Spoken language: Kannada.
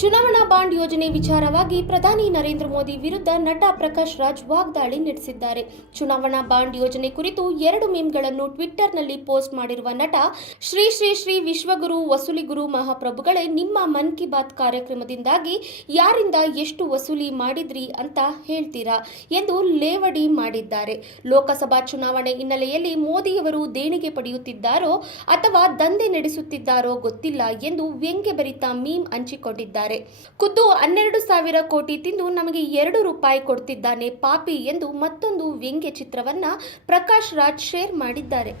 ಚುನಾವಣಾ ಬಾಂಡ್ ಯೋಜನೆ ವಿಚಾರವಾಗಿ ಪ್ರಧಾನಿ ನರೇಂದ್ರ ಮೋದಿ ವಿರುದ್ಧ ನಟ ಪ್ರಕಾಶ್ ರಾಜ್ ವಾಗ್ದಾಳಿ ನಡೆಸಿದ್ದಾರೆ. ಚುನಾವಣಾ ಬಾಂಡ್ ಯೋಜನೆ ಕುರಿತು 2 ಮೀಮ್ಗಳನ್ನು ಟ್ವಿಟ್ಟರ್ನಲ್ಲಿ ಪೋಸ್ಟ್ ಮಾಡಿರುವ ನಟ, ಶ್ರೀ ಶ್ರೀ ಶ್ರೀ ವಿಶ್ವಗುರು ವಸೂಲಿಗುರು ಮಹಾಪ್ರಭುಗಳೇ, ನಿಮ್ಮ ಮನ್ ಕಿ ಬಾತ್ ಕಾರ್ಯಕ್ರಮದಿಂದಾಗಿ ಯಾರಿಂದ ಎಷ್ಟು ವಸೂಲಿ ಮಾಡಿದ್ರಿ ಅಂತ ಹೇಳ್ತೀರಾ ಎಂದು ಲೇವಡಿ ಮಾಡಿದ್ದಾರೆ. ಲೋಕಸಭಾ ಚುನಾವಣೆ ಹಿನ್ನೆಲೆಯಲ್ಲಿ ಮೋದಿಯವರು ದೇಣಿಗೆ ಪಡೆಯುತ್ತಿದ್ದಾರೋ ಅಥವಾ ದಂಧೆ ನಡೆಸುತ್ತಿದ್ದಾರೋ ಗೊತ್ತಿಲ್ಲ ಎಂದು ವ್ಯಂಗ್ಯಭರಿತ ಮೀಮ್ ಹಂಚಿಕೊಂಡಿದ್ದಾರೆ. ಖುದ್ದು 12,000 ಕೋಟಿ ತಿಂದು ನಮಗೆ 2 ರೂಪಾಯಿ ಕೊಡ್ತಿದ್ದಾನೆ ಪಾಪಿ ಎಂದು ಮತ್ತೊಂದು ವ್ಯಂಗ್ಯ ಚಿತ್ರವನ್ನ ಪ್ರಕಾಶ್ ರಾಜ್ ಶೇರ್ ಮಾಡಿದ್ದಾರೆ.